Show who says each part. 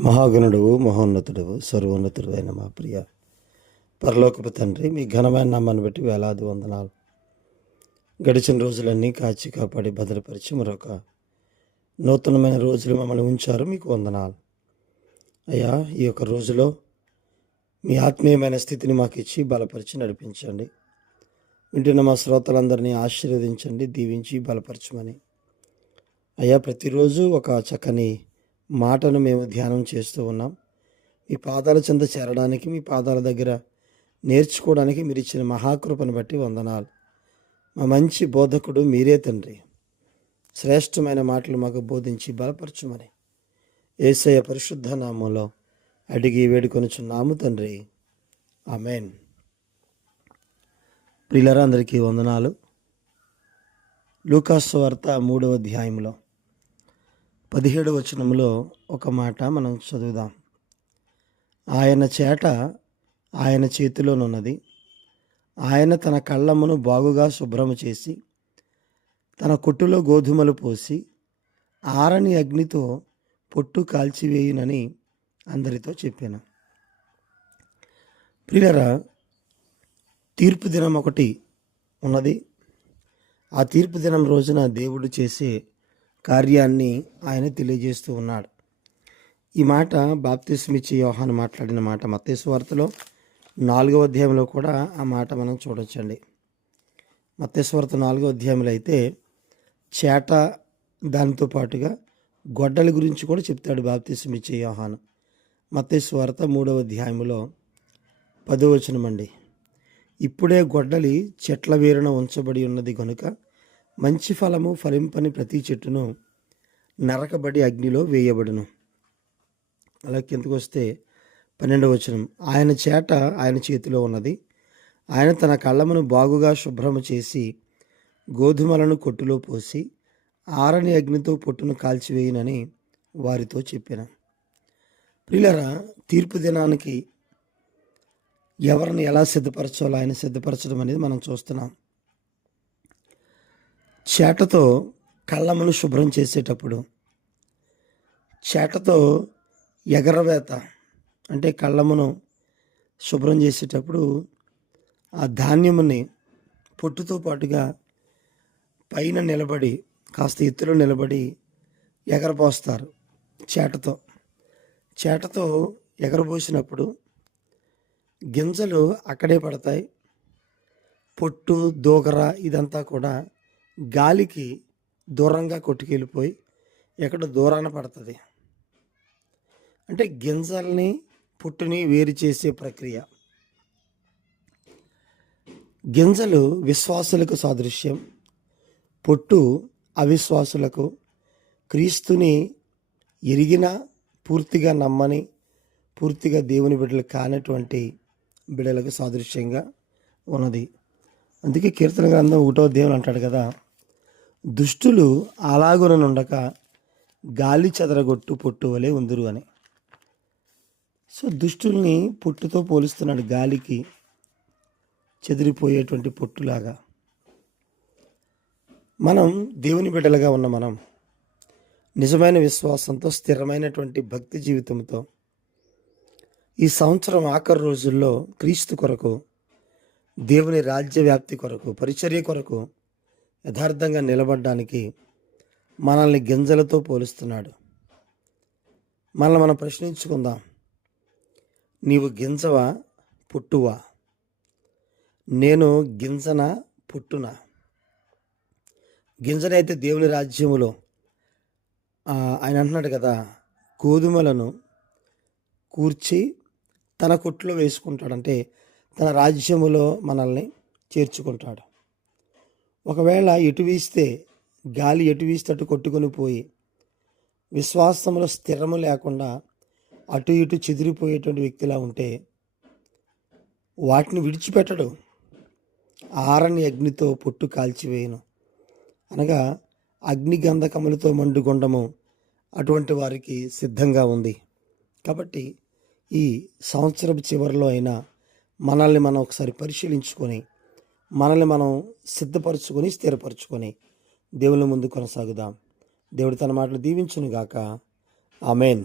Speaker 1: మహాగణుడు మహోన్నతుడు సర్వోన్నతుడు అయిన మా ప్రియ పరలోకపు తండ్రి మీ ఘనమైన నామాన్ని బట్టి వేలాది వందనాలు. గడిచిన రోజులన్నీ కాచి కాపాడి భద్రపరిచి మరొక నూతనమైన రోజులు మమ్మల్ని ఉంచారు మీకు వందనాలు. అయ్యా ఈ యొక్క రోజులో మీ ఆత్మీయమైన స్థితిని మాకు ఇచ్చి బలపరిచి నడిపించండి. వింటున్న మా శ్రోతలందరినీ ఆశీర్వదించండి దీవించి బలపరచమని. అయ్యా ప్రతిరోజు ఒక చక్కని మాటను మేము ధ్యానం చేస్తూ ఉన్నాం. మీ పాదాల చెంత చేరడానికి మీ పాదాల దగ్గర నేర్చుకోవడానికి మీరు ఇచ్చిన మహాకృపను బట్టి వందనాలు. మా మంచి బోధకుడు మీరే తండ్రి. శ్రేష్టమైన మాటలు మాకు బోధించి బలపరచుమని ఏసయ్య పరిశుద్ధ నామంలో అడిగి వేడుకొనుచున్నాము తండ్రి. ఆమెన్. ప్రియులరా అందరికీ వందనాలు. లూకాస్ వార్త మూడవ అధ్యాయంలో పదిహేడు వచనంలో ఒక మాట మనం చదువుదాం. ఆయన చేట ఆయన చేతిలోనున్నది. ఆయన తన కళ్ళమును బాగుగా శుభ్రము చేసి తన కొట్టులో గోధుమలు పోసి ఆరని అగ్నితో పొట్టు కాల్చివేయునని అందరితో చెప్పాను. ప్రియులరా తీర్పు దినం ఒకటి ఉన్నది. ఆ తీర్పు దినం రోజున దేవుడు చేసే కార్యాన్ని ఆయన తెలియజేస్తూ ఉన్నాడు. ఈ మాట బాప్తిస్మిచ్చి యోహాను మాట్లాడిన మాట మత్తేసు వార్తలో నాలుగవ అధ్యాయంలో కూడా ఆ మాట మనం చూడొచ్చండి. మత్తేసు నాలుగో అధ్యాయంలో అయితే చేట దానితో పాటుగా గొడ్డల గురించి కూడా చెప్తాడు బాప్తిస్మిచ్చి యోహాను. మత్తేసు మూడవ అధ్యాయంలో పదవచనం అండి ఇప్పుడే గొడ్డలి చెట్ల వేరున ఉంచబడి ఉన్నది కనుక మంచి ఫలము ఫలింపని ప్రతి చెట్టును నరకబడి అగ్నిలో వేయబడును. అలా కిందకు వస్తే పన్నెండవ వచనం. ఆయన చేట ఆయన చేతిలో ఉన్నది. ఆయన తన కళ్ళమును బాగుగా శుభ్రము చేసి గోధుమలను కొట్టులో పోసి ఆరని అగ్నితో పొట్టును కాల్చివేయనని వారితో చెప్పాను. ప్రియులరా తీర్పు దినానికి ఎవరిని ఎలా సిద్ధపరచాలో ఆయన సిద్ధపరచడం అనేది మనం చూస్తున్నాం. చేటతో కళ్ళమును శుభ్రం చేసేటప్పుడు చేటతో ఎగరవేత అంటే కళ్ళమును శుభ్రం చేసేటప్పుడు ఆ ధాన్యముని పొట్టుతో పాటుగా పైన నిలబడి కాస్త ఎత్తులో నిలబడి ఎగరపోస్తారు చేటతో. చేటతో ఎగరబోసినప్పుడు గింజలు అక్కడే పడతాయి. పొట్టు దూకర ఇదంతా కూడా గాలికి దూరంగా కొట్టుకెళ్ళిపోయి ఎక్కడ దూరాన పడుతుంది. అంటే గింజల్ని పొట్టుని వేరు చేసే ప్రక్రియ. గింజలు విశ్వాసులకు సాదృశ్యం. పొట్టు అవిశ్వాసులకు క్రీస్తుని ఎరిగిన పూర్తిగా నమ్మని పూర్తిగా దేవుని బిడ్డలు కానటువంటి బిడ్డలకు సాదృశ్యంగా ఉన్నది. అందుకే కీర్తన గ్రంథం ఒకటో దేవుని అంటాడు కదా దుష్టులు అలాగుననుండక గాలి చెదరగొట్టు పొట్టు వలె ఉందురు అని. సో దుష్టుల్ని పొట్టుతో పోలుస్తున్నాడు గాలికి చెదిరిపోయేటువంటి పొట్టులాగా. మనం దేవుని బిడ్డలుగా ఉన్న మనం నిజమైన విశ్వాసంతో స్థిరమైనటువంటి భక్తి జీవితంతో ఈ సంవత్సరం ఆఖరి రోజుల్లో క్రీస్తు కొరకు దేవుని రాజ్య వ్యాప్తి కొరకు పరిచర్య కొరకు యథార్థంగా నిలబడడానికి మనల్ని గింజలతో పోలుస్తున్నాడు. మనల్ని మనం ప్రశ్నించుకుందాం. నీవు గింజవా పుట్టువా? నేను గింజన పుట్టున? గింజనైతే దేవుని రాజ్యములో ఆయన అంటున్నాడు కదా గోధుమలను కూర్చి తన కొట్లో వేసుకుంటాడంటే తన రాజ్యములో మనల్ని చేర్చుకుంటాడు. ఒకవేళ ఎటు వీస్తే గాలి ఎటు వీస్తే అటు కొట్టుకొని పోయి విశ్వాసంలో స్థిరము లేకుండా అటు ఇటు చెదిరిపోయేటువంటి వ్యక్తిలా ఉంటే వాటిని విడిచిపెట్టడు. ఆరని అగ్నితో పొట్టు కాల్చివేయను. అనగా అగ్ని గంధకములతో మండుగుండము అటువంటి వారికి సిద్ధంగా ఉంది. కాబట్టి ఈ సంవత్సరపు చివరిలో అయినా మనల్ని మనం ఒకసారి పరిశీలించుకొని మనల్ని మనం సిద్ధపరచుకొని స్థిరపరచుకొని దేవుని ముందు కొనసాగుదాం. దేవుడు తన మాటలు దీవించునుగాక. ఆమెన్.